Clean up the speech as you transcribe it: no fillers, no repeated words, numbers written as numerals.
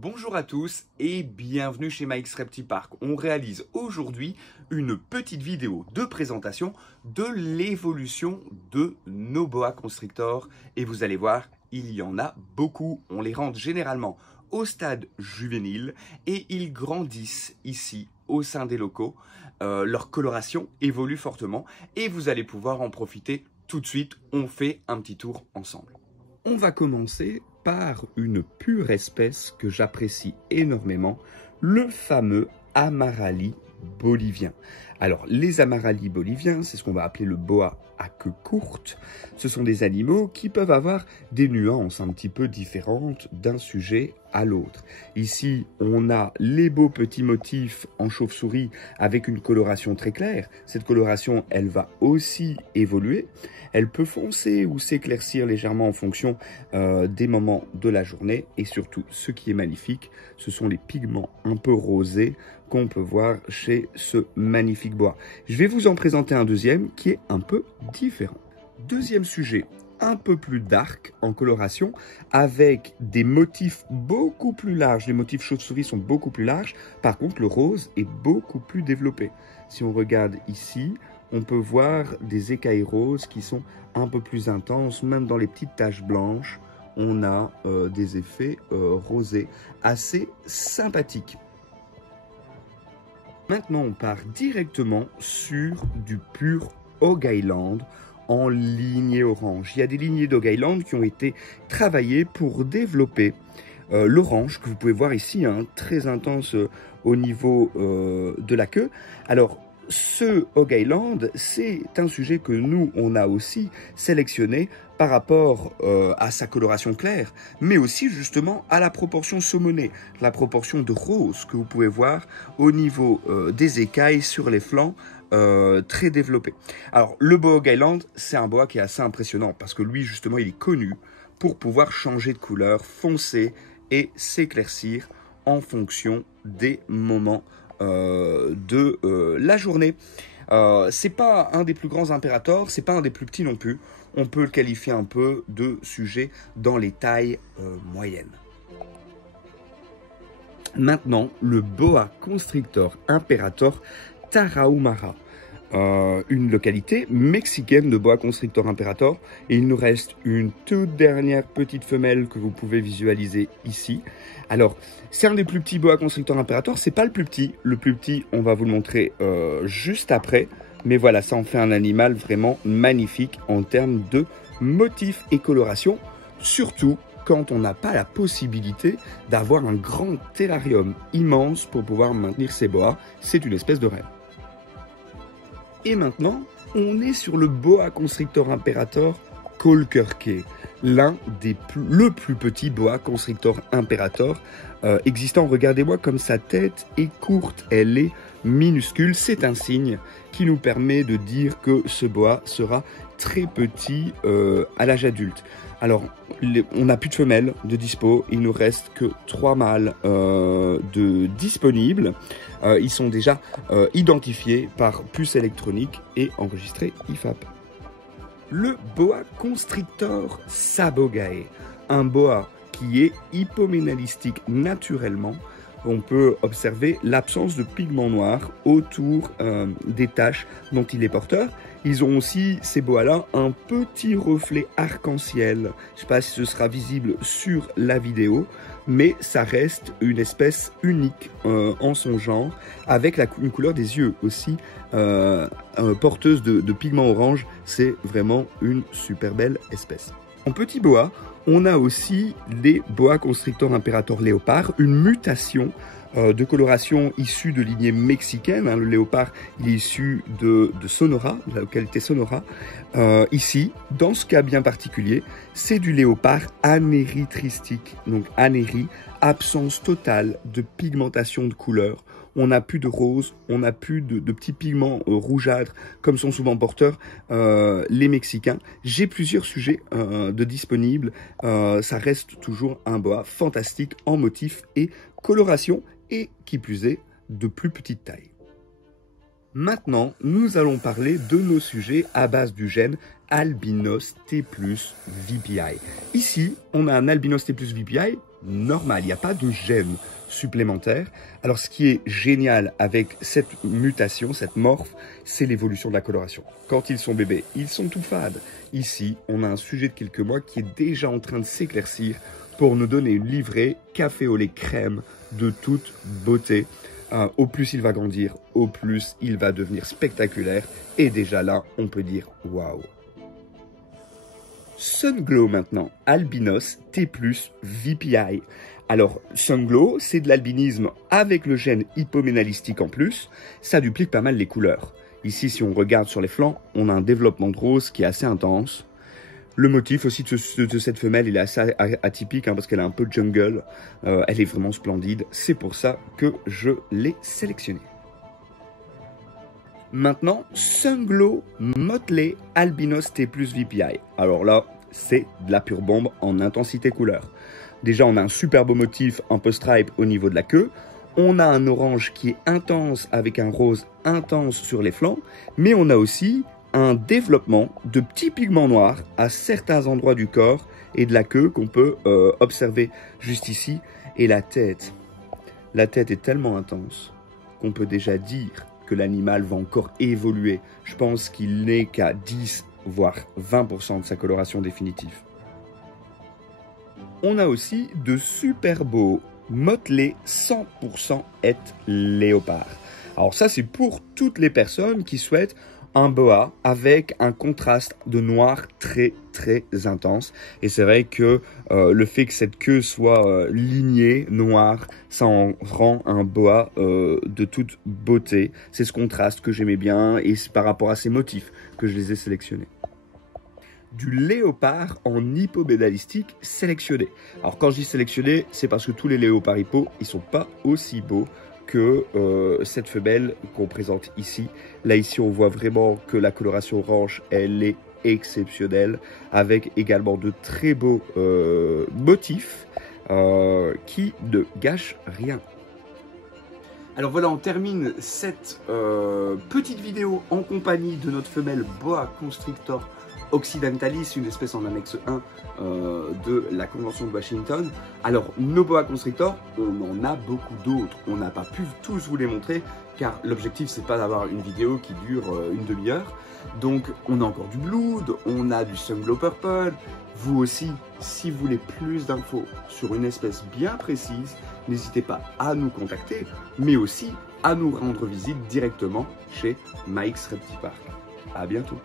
Bonjour à tous et bienvenue chez Mike's Reptipark. On réalise aujourd'hui une petite vidéo de présentation de l'évolution de nos boa constrictors et vous allez voir, il y en a beaucoup. On les rentre généralement au stade juvénile et ils grandissent ici au sein des locaux. Leur coloration évolue fortement et vous allez pouvoir en profiter tout de suite. On fait un petit tour ensemble. On va commencer par une pure espèce que j'apprécie énormément, le fameux Amarali bolivien. Alors, les Amarali boliviens, c'est ce qu'on va appeler le boa à queue courte. Ce sont des animaux qui peuvent avoir des nuances un petit peu différentes d'un sujet à l'autre. Ici, on a les beaux petits motifs en chauve-souris avec une coloration très claire. Cette coloration, elle va aussi évoluer. Elle peut foncer ou s'éclaircir légèrement en fonction des moments de la journée. Et surtout, ce qui est magnifique, ce sont les pigments un peu rosés qu'on peut voir chez ce magnifique boa. Je vais vous en présenter un deuxième qui est un peu différent. Deuxième sujet, un peu plus dark en coloration, avec des motifs beaucoup plus larges. Les motifs chauve-souris sont beaucoup plus larges. Par contre, le rose est beaucoup plus développé. Si on regarde ici, on peut voir des écailles roses qui sont un peu plus intenses. Même dans les petites taches blanches, on a des effets rosés assez sympathiques. Maintenant, on part directement sur du pur Hog Island en lignée orange. Il y a des lignées d'Hog Island qui ont été travaillées pour développer l'orange que vous pouvez voir ici, hein, très intense au niveau de la queue. Alors, ce Hog Island, c'est un sujet que nous, on a aussi sélectionné par rapport à sa coloration claire, mais aussi justement à la proportion saumonée, la proportion de rose que vous pouvez voir au niveau des écailles sur les flancs, très développé. Alors, le boa Hog Island, c'est un boa qui est assez impressionnant parce que lui, justement, il est connu pour pouvoir changer de couleur, foncer et s'éclaircir en fonction des moments de la journée. C'est pas un des plus grands impérators, c'est pas un des plus petits non plus. On peut le qualifier un peu de sujet dans les tailles moyennes. Maintenant, le boa constrictor imperator Tarahumara. Une localité mexicaine de boa constrictor imperator. Et il nous reste une toute dernière petite femelle que vous pouvez visualiser ici. Alors, c'est un des plus petits boa constrictor imperator. C'est pas le plus petit. Le plus petit, on va vous le montrer juste après. Mais voilà, ça en fait un animal vraiment magnifique en termes de motifs et coloration. Surtout quand on n'a pas la possibilité d'avoir un grand terrarium immense pour pouvoir maintenir ses boas. C'est une espèce de rêve. Et maintenant, on est sur le boa constrictor imperator Kolkerke, le plus petit boa constrictor imperator existant. Regardez-moi comme sa tête est courte, elle est minuscule. C'est un signe qui nous permet de dire que ce boa sera très petit à l'âge adulte. Alors, on n'a plus de femelles de dispo, il nous reste que 3 mâles de disponibles. Ils sont déjà identifiés par puce électronique et enregistrés IFAP. Le boa constrictor sabogae, un boa qui est hypoménalistique naturellement. On peut observer l'absence de pigments noirs autour des taches dont il est porteur. Ils ont aussi, ces boas-là, un petit reflet arc-en-ciel. Je ne sais pas si ce sera visible sur la vidéo, mais ça reste une espèce unique en son genre, avec une couleur des yeux aussi porteuse de pigments orange. C'est vraiment une super belle espèce. En petit boa, on a aussi les boa constrictor imperator léopard, une mutation de coloration issue de lignée mexicaine. Hein, le léopard, il est issu de Sonora, de la localité Sonora. Ici, dans ce cas bien particulier, c'est du léopard anéritristique. Donc anérie, absence totale de pigmentation de couleur. On n'a plus de rose, on n'a plus de petits pigments rougeâtres comme sont souvent porteurs les Mexicains. J'ai plusieurs sujets de disponibles. Ça reste toujours un boa fantastique en motif et coloration et qui plus est de plus petite taille. Maintenant, nous allons parler de nos sujets à base du gène Albinos T+ VPI. Ici, on a un Albinos T+ VPI normal, il n'y a pas de gènes supplémentaires. Alors ce qui est génial avec cette mutation, cette morphe, c'est l'évolution de la coloration. Quand ils sont bébés, ils sont tout fades. Ici, on a un sujet de quelques mois qui est déjà en train de s'éclaircir pour nous donner une livrée café au lait crème de toute beauté. Au plus il va grandir, au plus il va devenir spectaculaire. Et déjà là, on peut dire waouh. Sunglow maintenant, albinos T+, VPI. Alors, Sunglow, c'est de l'albinisme avec le gène hypoménalistique en plus. Ça duplique pas mal les couleurs. Ici, si on regarde sur les flancs, on a un développement de rose qui est assez intense. Le motif aussi de cette femelle, il est assez atypique parce qu'elle a un peu de jungle. Elle est vraiment splendide. C'est pour ça que je l'ai sélectionnée. Maintenant, Sunglow Motley Albinos T+ VPI. Alors là, c'est de la pure bombe en intensité couleur. Déjà, on a un super beau motif, un peu stripe au niveau de la queue. On a un orange qui est intense avec un rose intense sur les flancs. Mais on a aussi un développement de petits pigments noirs à certains endroits du corps et de la queue qu'on peut observer juste ici. Et la tête est tellement intense qu'on peut déjà dire que l'animal va encore évoluer. Je pense qu'il n'est qu'à 10 voire 20% de sa coloration définitive. On a aussi de super beaux motelets 100% et léopard. Alors ça, c'est pour toutes les personnes qui souhaitent un boa avec un contraste de noir très très intense. Et c'est vrai que le fait que cette queue soit lignée, noire, ça en rend un boa de toute beauté. C'est ce contraste que j'aimais bien et c'est par rapport à ces motifs que je les ai sélectionnés. Du léopard en hypoménalistique sélectionné. Alors quand je dis sélectionné, c'est parce que tous les léopards hypo, ils sont pas aussi beaux que cette femelle qu'on présente ici. Là ici on voit vraiment que la coloration orange elle est exceptionnelle avec également de très beaux motifs qui ne gâchent rien. Alors voilà, on termine cette petite vidéo en compagnie de notre femelle boa constrictor occidentalis, une espèce en annexe 1 de la Convention de Washington. Alors, nos boa constrictors, on en a beaucoup d'autres. On n'a pas pu tous vous les montrer, car l'objectif, c'est pas d'avoir une vidéo qui dure une demi-heure. Donc, on a encore du blood, on a du Sunglow purple. Vous aussi, si vous voulez plus d'infos sur une espèce bien précise, n'hésitez pas à nous contacter, mais aussi à nous rendre visite directement chez Mike's Reptile Park. À bientôt.